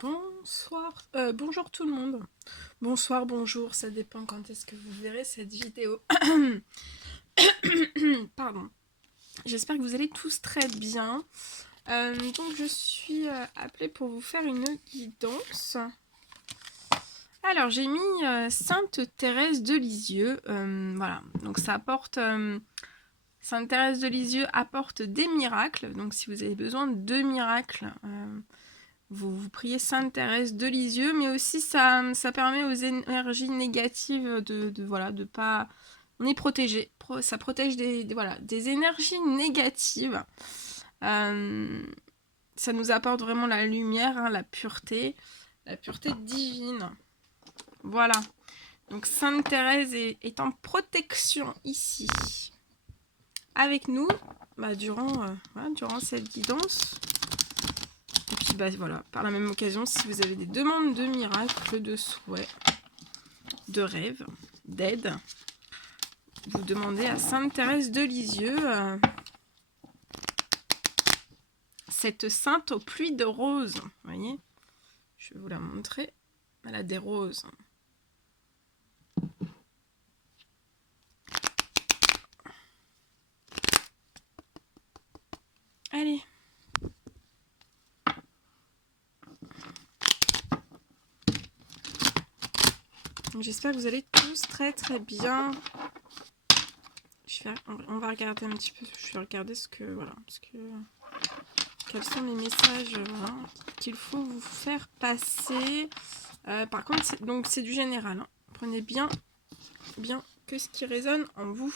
Bonsoir, bonjour tout le monde. Bonsoir, bonjour, ça dépend quand est-ce que vous verrez cette vidéo. Pardon. J'espère que vous allez tous très bien. Donc je suis appelée pour vous faire une guidance. Alors j'ai mis Sainte Thérèse de Lisieux. Voilà, donc ça apporte... Sainte Thérèse de Lisieux apporte des miracles. Donc si vous avez besoin de miracles... vous priez Sainte Thérèse de Lisieux, mais aussi ça permet aux énergies négatives de pas... On est protégé, ça protège des énergies négatives. Ça nous apporte vraiment la lumière, hein, la pureté divine. Voilà. Donc Sainte Thérèse est en protection ici, avec nous, durant cette guidance. Et puis voilà, par la même occasion, si vous avez des demandes de miracles, de souhaits, de rêves, d'aide, vous demandez à Sainte Thérèse de Lisieux, cette sainte aux pluies de roses. Vous voyez, je vais vous la montrer. Elle a des roses. Allez. J'espère que vous allez tous très très bien. On va regarder un petit peu. Je vais regarder quels sont les messages qu'il faut vous faire passer. Par contre, c'est du général. Hein. Prenez bien que ce qui résonne en vous.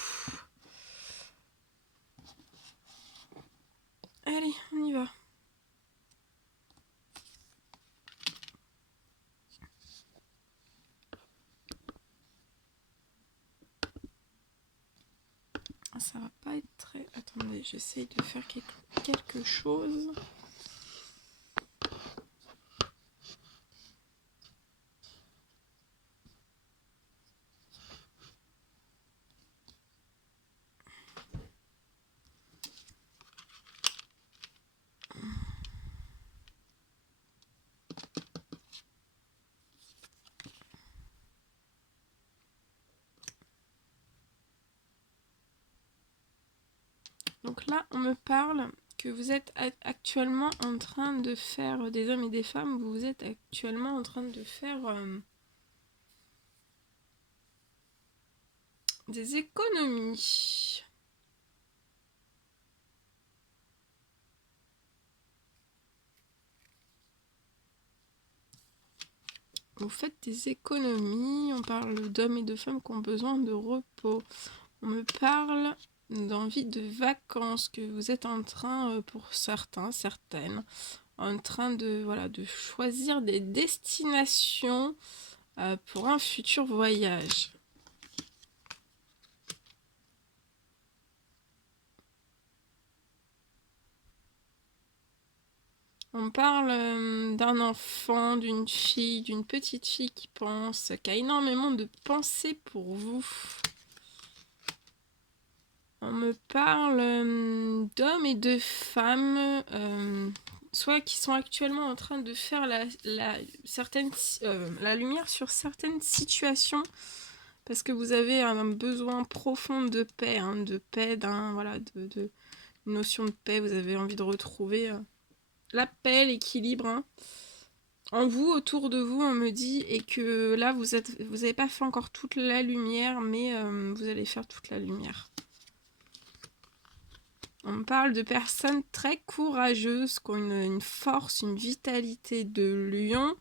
Allez, on y va. Ça va pas être très... Attendez, j'essaye de faire quelque chose. Donc là, on me parle que vous êtes actuellement en train de faire, des hommes et des femmes, vous êtes actuellement en train de faire des économies. Vous faites des économies, on parle d'hommes et de femmes qui ont besoin de repos. On me parle d'envie de vacances, que vous êtes en train, pour certains, certaines, en train de choisir des destinations pour un futur voyage. On parle d'un enfant, d'une fille, d'une petite fille qui pense, qui a énormément de pensées pour vous. On me parle d'hommes et de femmes, soit qui sont actuellement en train de faire la lumière sur certaines situations, parce que vous avez un besoin profond de paix, hein, de notion de paix. Vous avez envie de retrouver la paix, l'équilibre, hein, en vous, autour de vous, on me dit, et que là, vous n'avez pas fait encore toute la lumière, mais vous allez faire toute la lumière. On me parle de personnes très courageuses, qui ont une force, une vitalité de lion,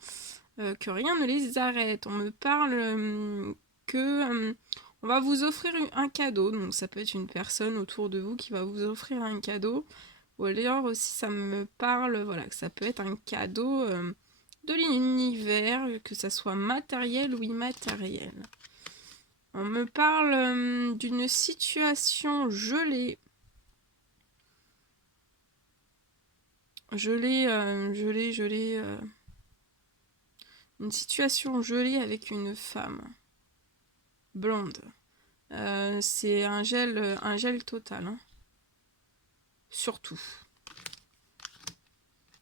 que rien ne les arrête. On me parle que on va vous offrir un cadeau. Donc ça peut être une personne autour de vous qui va vous offrir un cadeau. Ou alors aussi ça me parle que ça peut être un cadeau de l'univers, que ça soit matériel ou immatériel. On me parle d'une situation gelée. Une situation gelée avec une femme blonde. C'est un gel total, hein. Surtout.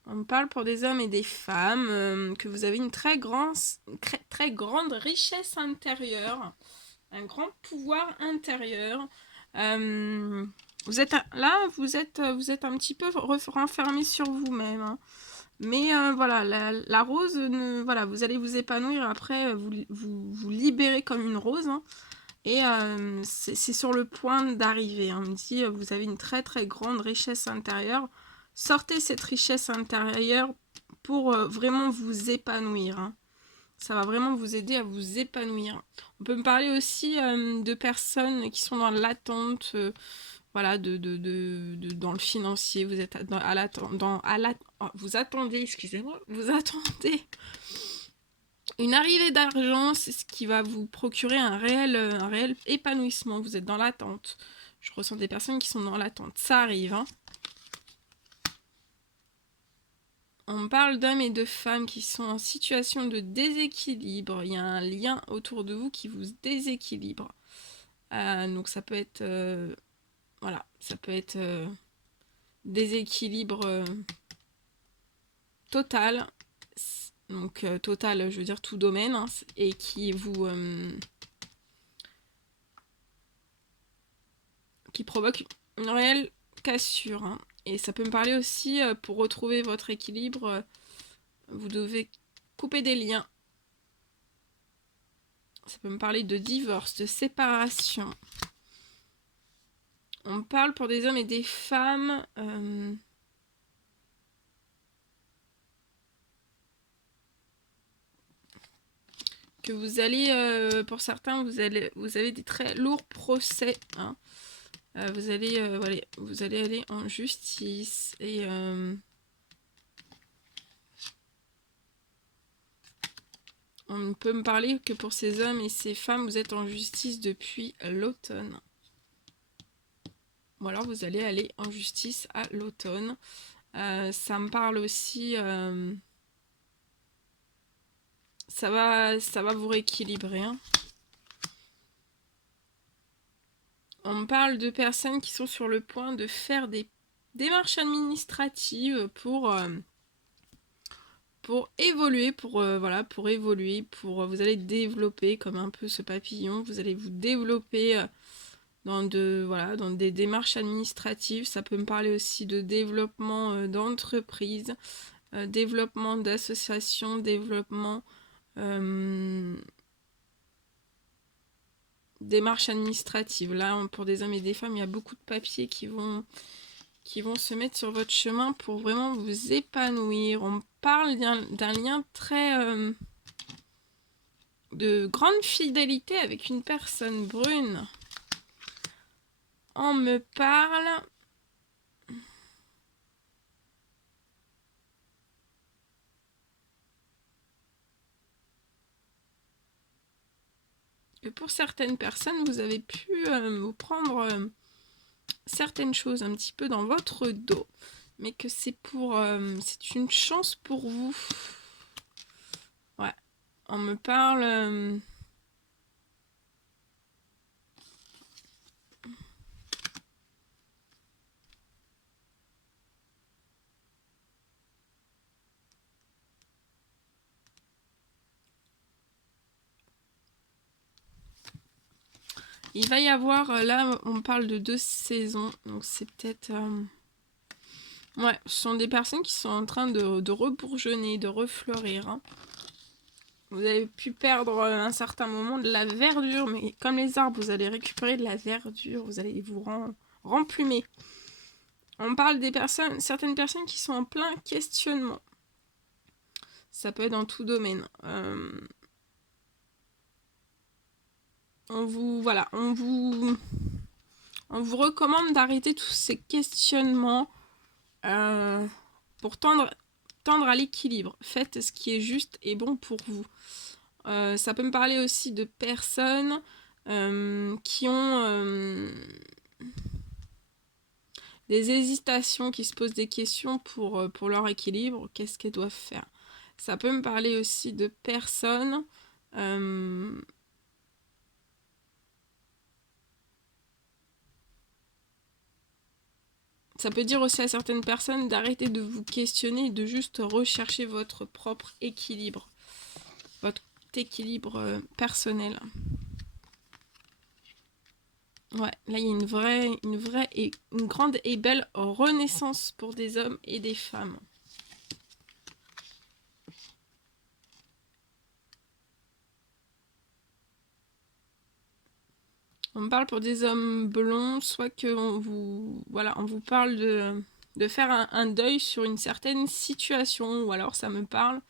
On me parle pour des hommes et des femmes, que vous avez une très grande richesse intérieure, un grand pouvoir intérieur. Vous êtes là, vous êtes un petit peu renfermé sur vous-même, hein. Mais voilà, la rose, voilà, vous allez vous épanouir après, vous libérer comme une rose, hein. Et c'est sur le point d'arriver, hein. On me dit, vous avez une très très grande richesse intérieure. Sortez cette richesse intérieure pour vraiment vous épanouir, hein. Ça va vraiment vous aider à vous épanouir. On peut me parler aussi de personnes qui sont dans l'attente, voilà, dans le financier. Vous êtes vous attendez, excusez-moi, vous attendez une arrivée d'argent, c'est ce qui va vous procurer un réel épanouissement. Vous êtes dans l'attente. Je ressens des personnes qui sont dans l'attente. Ça arrive, hein. On me parle d'hommes et de femmes qui sont en situation de déséquilibre. Il y a un lien autour de vous qui vous déséquilibre. Donc ça peut être... voilà, ça peut être déséquilibre total. Donc total, je veux dire tout domaine. Hein, et qui vous... qui provoque une réelle cassure, hein. Et ça peut me parler aussi, pour retrouver votre équilibre, vous devez couper des liens. Ça peut me parler de divorce, de séparation. On me parle pour des hommes et des femmes. Que vous allez, pour certains, vous avez des très lourds procès, hein. Vous allez aller en justice et on peut me parler que pour ces hommes et ces femmes, vous êtes en justice depuis l'automne. Ou alors vous allez aller en justice à l'automne. Ça me parle aussi... ça va vous rééquilibrer, hein. On me parle de personnes qui sont sur le point de faire des démarches administratives pour évoluer, pour évoluer, vous allez développer comme un peu ce papillon, vous allez vous développer dans des démarches administratives. Ça peut me parler aussi de développement d'entreprise, développement d'associations, développement démarches administratives. Là, pour des hommes et des femmes, il y a beaucoup de papiers qui vont se mettre sur votre chemin pour vraiment vous épanouir. On parle d'un lien très... de grande fidélité avec une personne brune. On me parle... que pour certaines personnes, vous avez pu vous prendre certaines choses un petit peu dans votre dos, mais que c'est une chance pour vous. Ouais, on me parle... il va y avoir, là, on parle de 2 saisons, donc c'est peut-être... ouais, ce sont des personnes qui sont en train de rebourgeonner, de refleurir, hein. Vous avez pu perdre à un certain moment de la verdure, mais comme les arbres, vous allez récupérer de la verdure, vous allez vous remplumer. On parle des personnes, certaines personnes qui sont en plein questionnement. Ça peut être dans tout domaine. On vous recommande d'arrêter tous ces questionnements pour tendre à l'équilibre. Faites ce qui est juste et bon pour vous. Ça peut me parler aussi de personnes qui ont des hésitations, qui se posent des questions pour leur équilibre. Qu'est-ce qu'elles doivent faire? Ça peut me parler aussi de personnes Ça peut dire aussi à certaines personnes d'arrêter de vous questionner et de juste rechercher votre propre équilibre. Votre équilibre personnel. Ouais, là il y a une grande et belle renaissance pour des hommes et des femmes. On me parle pour des hommes blonds, soit qu'on vous, voilà, on vous parle de faire un deuil sur une certaine situation, ou alors ça me parle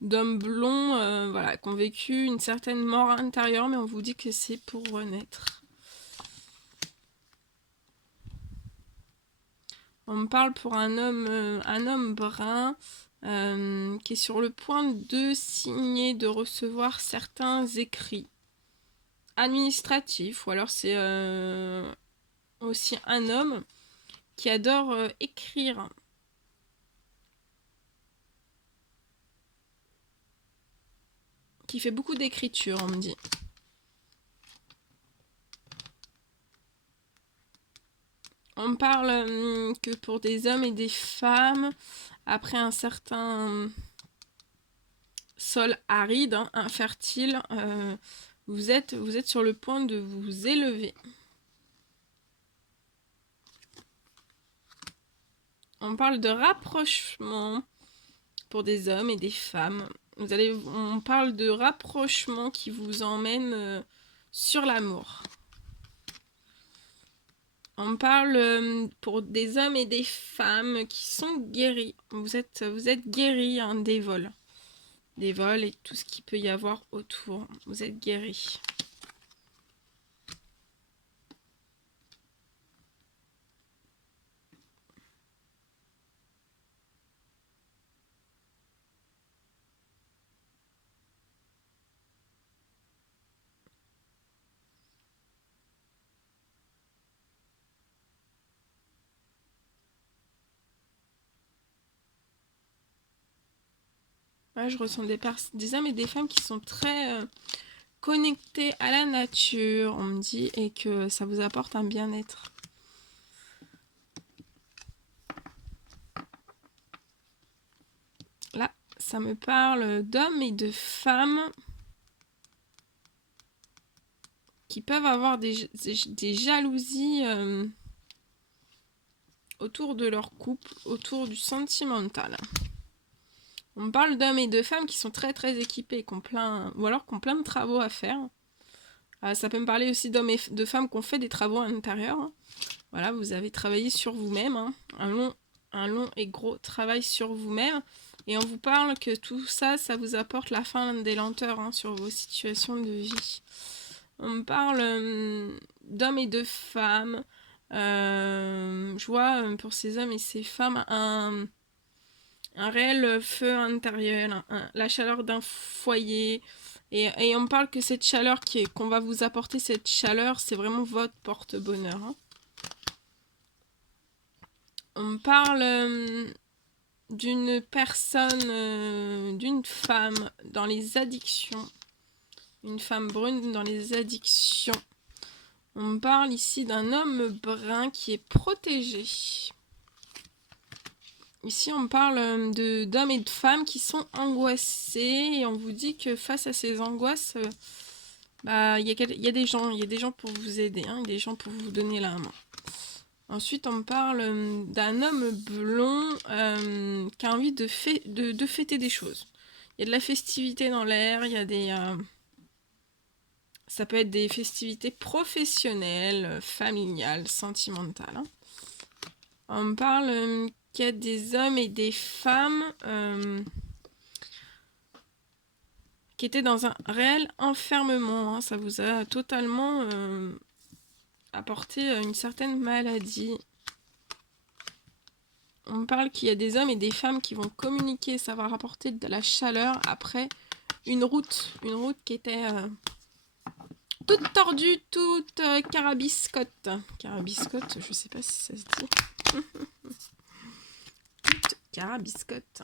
d'hommes blonds voilà, qui ont vécu une certaine mort intérieure, mais on vous dit que c'est pour renaître. On me parle pour un homme brun qui est sur le point de signer, de recevoir certains écrits administratifs, ou alors c'est aussi un homme qui adore écrire. Qui fait beaucoup d'écriture, on me dit. On me parle que pour des hommes et des femmes, après un certain sol aride, hein, infertile, vous êtes sur le point de vous élever. On parle de rapprochement pour des hommes et des femmes. On parle de rapprochement qui vous emmène sur l'amour. On parle pour des hommes et des femmes qui sont guéris. Vous êtes guéris hein, des vols. Des vols et tout ce qu'il peut y avoir autour. Vous êtes guéris. Ouais, je ressens des hommes et des femmes qui sont très connectés à la nature, on me dit, et que ça vous apporte un bien-être. Là, ça me parle d'hommes et de femmes qui peuvent avoir des jalousies autour de leur couple, autour du sentimental. On me parle d'hommes et de femmes qui sont très très équipés, ou alors qui ont plein de travaux à faire. Ça peut me parler aussi d'hommes et de femmes qui ont fait des travaux à l'intérieur. Voilà, vous avez travaillé sur vous-même, hein, un long et gros travail sur vous-même. Et on vous parle que tout ça, ça vous apporte la fin des lenteurs hein, sur vos situations de vie. On me parle d'hommes et de femmes. Je vois pour ces hommes et ces femmes un réel feu intérieur, la chaleur d'un foyer. Et on me parle que cette chaleur qu'on va vous apporter, cette chaleur, c'est vraiment votre porte-bonheur. Hein. On me parle d'une personne, d'une femme dans les addictions. Une femme brune dans les addictions. On me parle ici d'un homme brun qui est protégé. Ici, on me parle d'hommes et de femmes qui sont angoissés. Et on vous dit que face à ces angoisses, il y a des gens pour vous aider. Hein, des gens pour vous donner la main. Ensuite, on me parle d'un homme blond qui a envie de fêter des choses. Il y a de la festivité dans l'air, il y a des... ça peut être des festivités professionnelles, familiales, sentimentales. Hein. On me parle qu'il y a des hommes et des femmes qui étaient dans un réel enfermement. Hein. Ça vous a totalement apporté une certaine maladie. On me parle qu'il y a des hommes et des femmes qui vont communiquer, ça va rapporter de la chaleur après une route qui était toute tordue, toute carabiscotte. Carabiscotte, je sais pas si ça se dit. Toute carabiscotte.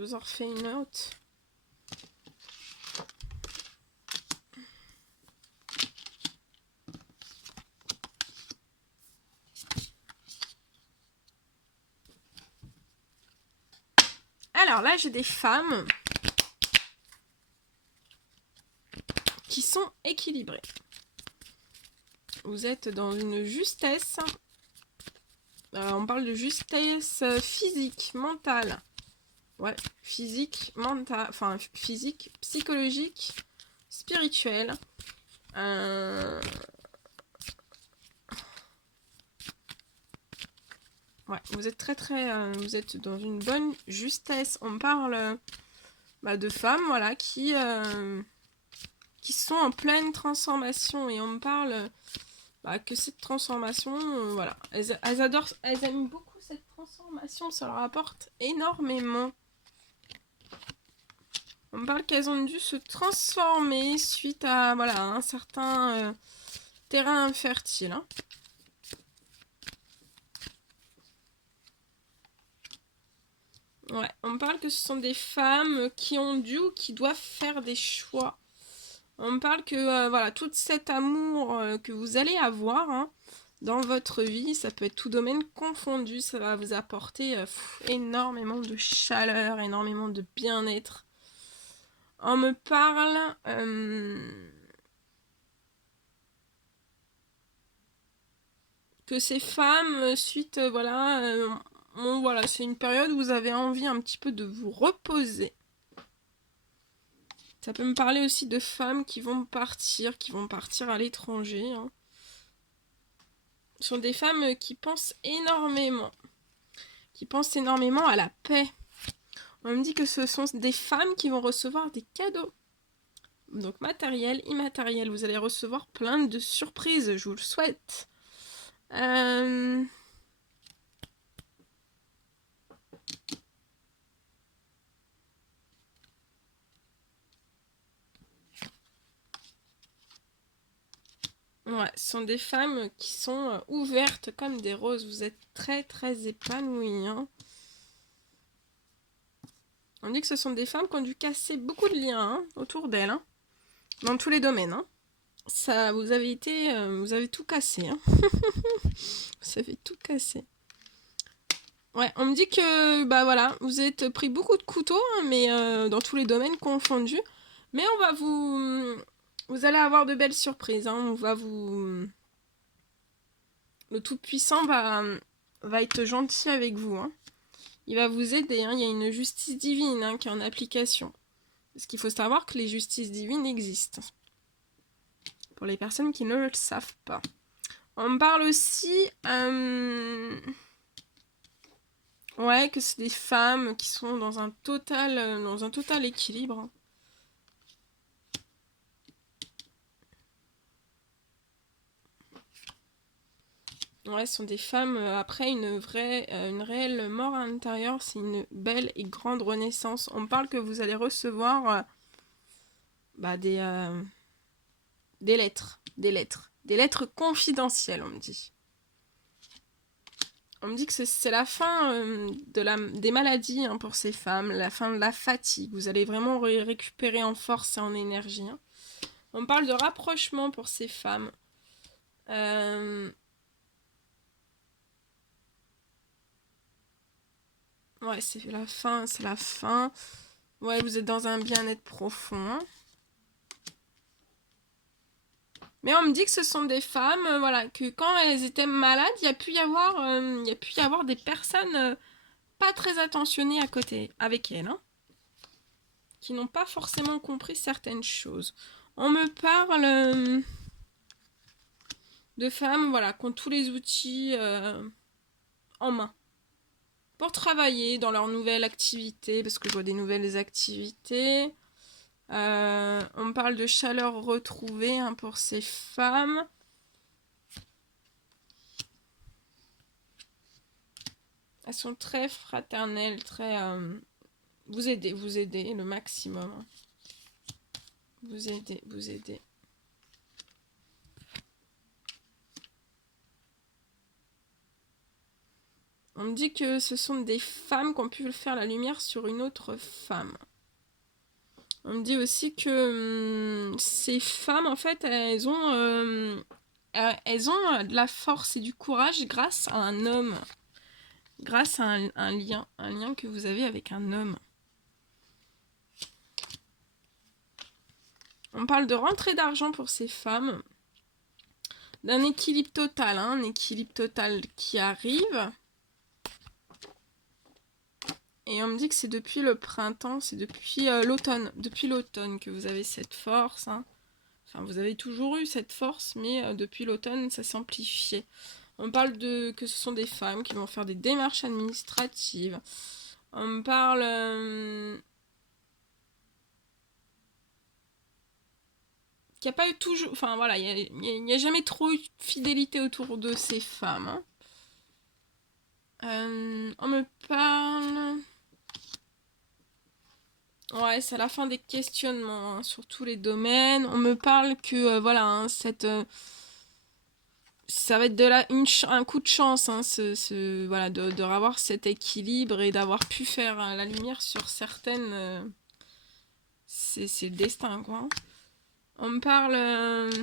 vous en refais une autre. Alors là, j'ai des femmes qui sont équilibrées. Vous êtes dans une justesse. On parle de justesse physique, mentale. Ouais, physique, mentale, enfin physique, psychologique, spirituelle. Ouais, vous êtes vous êtes dans une bonne justesse. On parle de femmes, voilà, qui sont en pleine transformation, et on me parle que cette transformation, voilà, elles aiment beaucoup cette transformation, ça leur apporte énormément. On me parle qu'elles ont dû se transformer suite à, voilà, un certain terrain infertile. Hein. Ouais, on me parle que ce sont des femmes qui ont dû ou qui doivent faire des choix. On me parle que voilà, tout cet amour que vous allez avoir dans votre vie, ça peut être tout domaine confondu, ça va vous apporter énormément de chaleur, énormément de bien-être. On me parle que ces femmes, suite, voilà, c'est une période où vous avez envie un petit peu de vous reposer. Ça peut me parler aussi de femmes qui vont partir à l'étranger. Hein. Ce sont des femmes qui pensent énormément à la paix. On me dit que ce sont des femmes qui vont recevoir des cadeaux. Donc matériel, immatériel. Vous allez recevoir plein de surprises, je vous le souhaite. Ouais, ce sont des femmes qui sont ouvertes comme des roses. Vous êtes très très épanouies. Hein. On dit que ce sont des femmes qui ont dû casser beaucoup de liens autour d'elles. Hein, dans tous les domaines. Hein. Ça, vous avez tout cassé. Hein. Vous avez tout cassé. Ouais, on me dit que, voilà, vous êtes pris beaucoup de couteaux, hein, mais dans tous les domaines confondus. Mais on va vous allez avoir de belles surprises. Hein. On va le Tout-Puissant va être gentil avec vous. Hein. Il va vous aider. Hein. Il y a une justice divine qui est en application. Parce qu'il faut savoir que les justices divines existent. Pour les personnes qui ne le savent pas. On me parle aussi... ouais, que c'est des femmes qui sont dans un total équilibre. Ouais, ce sont des femmes après une réelle mort à l'intérieur. C'est une belle et grande renaissance. On me parle que vous allez recevoir des lettres. Des lettres confidentielles, on me dit. On me dit que c'est la fin des maladies pour ces femmes, la fin de la fatigue. Vous allez vraiment récupérer en force et en énergie. Hein. On me parle de rapprochement pour ces femmes. Ouais, c'est la fin. Ouais, vous êtes dans un bien-être profond. Hein. Mais on me dit que ce sont des femmes, voilà, que quand elles étaient malades, il y a pu y avoir des personnes pas très attentionnées à côté, avec elles, hein, qui n'ont pas forcément compris certaines choses. On me parle de femmes, voilà, qui ont tous les outils en main pour travailler dans leur nouvelle activité, parce que je vois des nouvelles activités. On me parle de chaleur retrouvée pour ces femmes. Elles sont très fraternelles, très... vous aider le maximum. Vous aider. On me dit que ce sont des femmes qui ont pu faire la lumière sur une autre femme. On me dit aussi que ces femmes, en fait, elles ont de la force et du courage grâce à un homme. Grâce à un lien que vous avez avec un homme. On parle de rentrée d'argent pour ces femmes. D'un équilibre total, hein, un équilibre total qui arrive. Et on me dit que c'est depuis le printemps, c'est depuis l'automne. Depuis l'automne que vous avez cette force. Hein. Enfin, vous avez toujours eu cette force, mais depuis l'automne, ça s'est amplifié. On parle de que ce sont des femmes qui vont faire des démarches administratives. On me parle... qu'il n'y a pas eu toujours... Enfin, voilà, il n'y a jamais trop eu de fidélité autour de ces femmes. Hein. On me parle... Ouais, c'est à la fin des questionnements hein, sur tous les domaines. On me parle que, voilà, hein, ça va être un coup de chance, hein, voilà, de avoir cet équilibre et d'avoir pu faire la lumière sur certaines... c'est le destin, quoi. On me parle...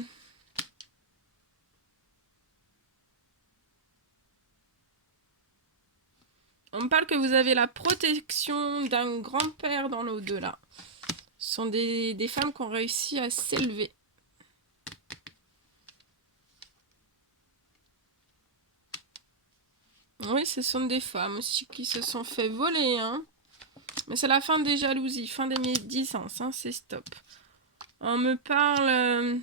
On me parle que vous avez la protection d'un grand-père dans l'au-delà. Ce sont des femmes qui ont réussi à s'élever. Oui, ce sont des femmes aussi qui se sont fait voler. Hein. Mais c'est la fin des jalousies, fin des médisances. Hein, c'est stop. On me parle...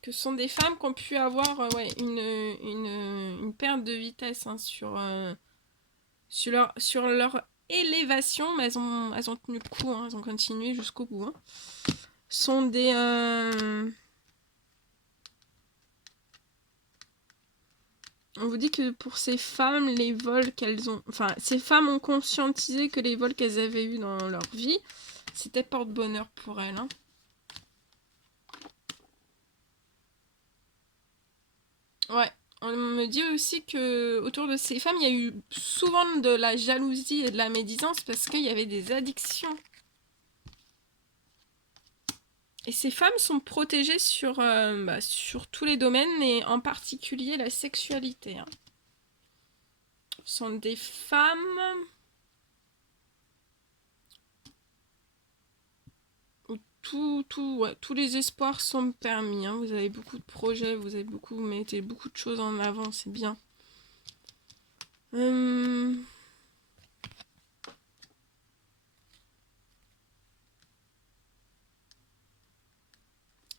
que ce sont des femmes qui ont pu avoir ouais, une perte de vitesse hein, sur leur élévation, mais elles ont tenu le coup, hein, elles ont continué jusqu'au bout. Hein. Sont des... On vous dit que pour ces femmes, les vols qu'elles ont... Enfin, ces femmes ont conscientisé que les vols qu'elles avaient eus dans leur vie, c'était porte-bonheur pour elles. Hein. Ouais. On me dit aussi que autour de ces femmes, il y a eu souvent de la jalousie et de la médisance parce qu'il y avait des addictions. Et ces femmes sont protégées sur tous les domaines et en particulier la sexualité. Hein. Ce sont des femmes où tous les espoirs sont permis. Hein. Vous avez beaucoup de projets, vous mettez beaucoup de choses en avant, c'est bien.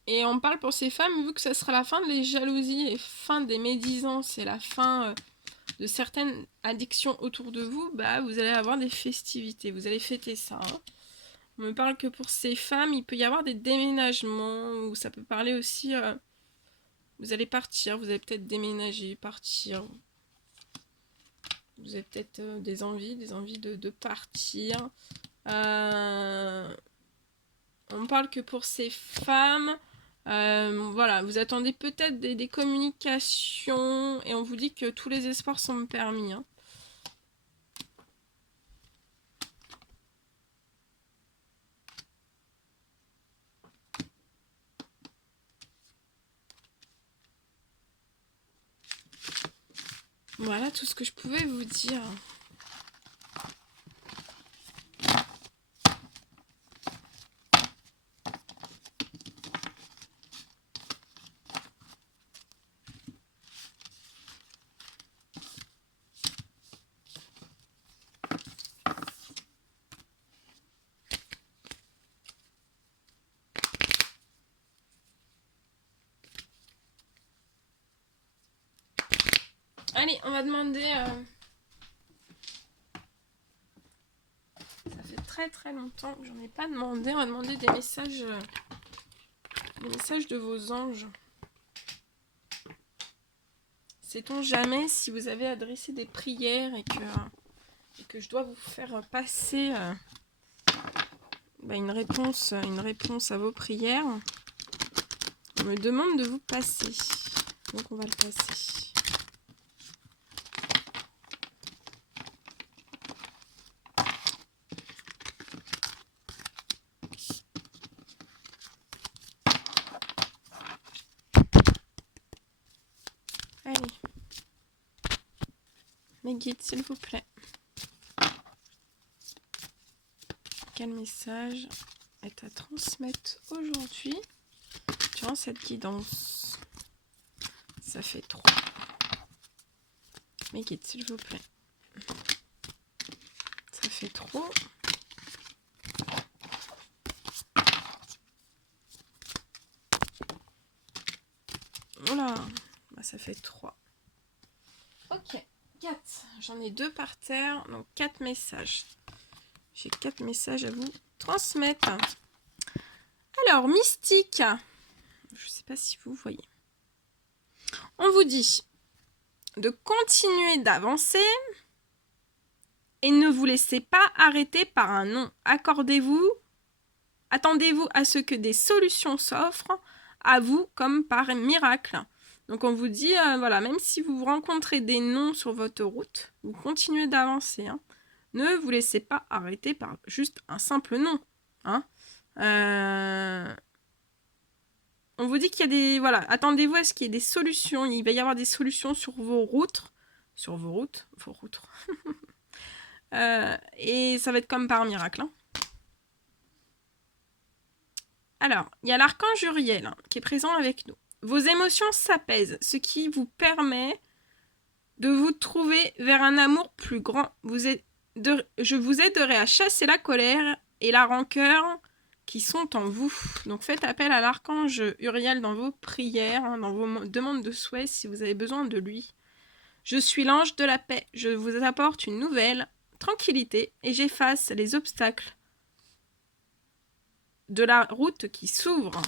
Et on parle pour ces femmes, vu que ça sera la fin des jalousies et fin des médisances et la fin de certaines addictions autour de vous, bah vous allez avoir des festivités, vous allez fêter ça. Hein. On me parle que pour ces femmes, il peut y avoir des déménagements, ou ça peut parler aussi, vous allez partir, vous allez peut-être déménager, partir. Vous avez peut-être des envies de partir. On me parle que pour ces femmes, voilà, vous attendez peut-être des communications et on vous dit que tous les espoirs sont permis. Hein. Voilà tout ce que je pouvais vous dire. Allez, on va demander... Ça fait très très longtemps que j'en ai pas demandé. On va demander des messages de vos anges. Sait-on jamais si vous avez adressé des prières et que je dois vous faire passer une réponse à vos prières. On me demande de vous passer. Donc on va le passer. Allez. Mes guides, s'il vous plaît. Quel message est à transmettre aujourd'hui durant cette guidance? Ça fait 3. Mes guides, s'il vous plaît. Ça fait trop. Voilà. Bah, ça fait 3. Ok. 4. J'en ai 2 par terre. Donc 4 messages. J'ai 4 messages à vous transmettre. Alors, mystique. Je ne sais pas si vous voyez. On vous dit de continuer d'avancer et ne vous laissez pas arrêter par un non. Attendez-vous à ce que des solutions s'offrent à vous comme par miracle. Donc on vous dit, voilà, même si vous rencontrez des non sur votre route, vous continuez d'avancer. Hein. Ne vous laissez pas arrêter par juste un simple non. Hein. On vous dit qu'il y a des... Voilà, attendez-vous à ce qu'il y ait des solutions. Il va y avoir des solutions sur vos routes. Sur vos routes. Vos routes. Et ça va être comme par miracle. Hein. Alors, il y a l'archange Uriel hein, qui est présent avec nous. Vos émotions s'apaisent, ce qui vous permet de vous trouver vers un amour plus grand. Je vous aiderai à chasser la colère et la rancœur qui sont en vous. Donc faites appel à l'archange Uriel dans vos prières, hein, dans vos demandes de souhait si vous avez besoin de lui. Je suis l'ange de la paix. Je vous apporte une nouvelle tranquillité et j'efface les obstacles de la route qui s'ouvre.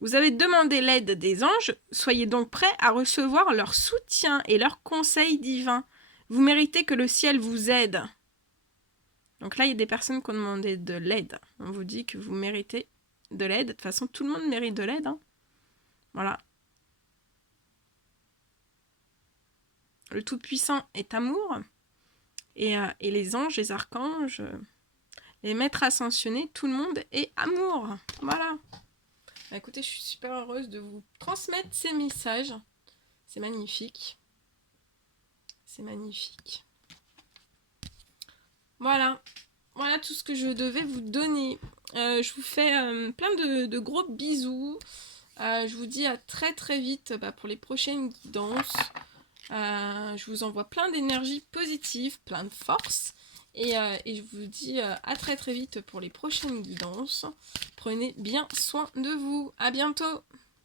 Vous avez demandé l'aide des anges, soyez donc prêts à recevoir leur soutien et leurs conseils divins. Vous méritez que le ciel vous aide. Donc là, il y a des personnes qui ont demandé de l'aide. On vous dit que vous méritez de l'aide. De toute façon, tout le monde mérite de l'aide. Hein. Voilà. Le Tout-Puissant est amour. Et les anges, les archanges, les maîtres ascensionnés, tout le monde est amour. Voilà. Bah, écoutez, je suis super heureuse de vous transmettre ces messages. C'est magnifique. C'est magnifique. Voilà. Voilà tout ce que je devais vous donner. Je vous fais plein de gros bisous. Je vous dis à très très vite pour les prochaines guidances. Je vous envoie plein d'énergie positive, plein de force. Et je vous dis à très très vite pour les prochaines guidances. Prenez bien soin de vous. À bientôt.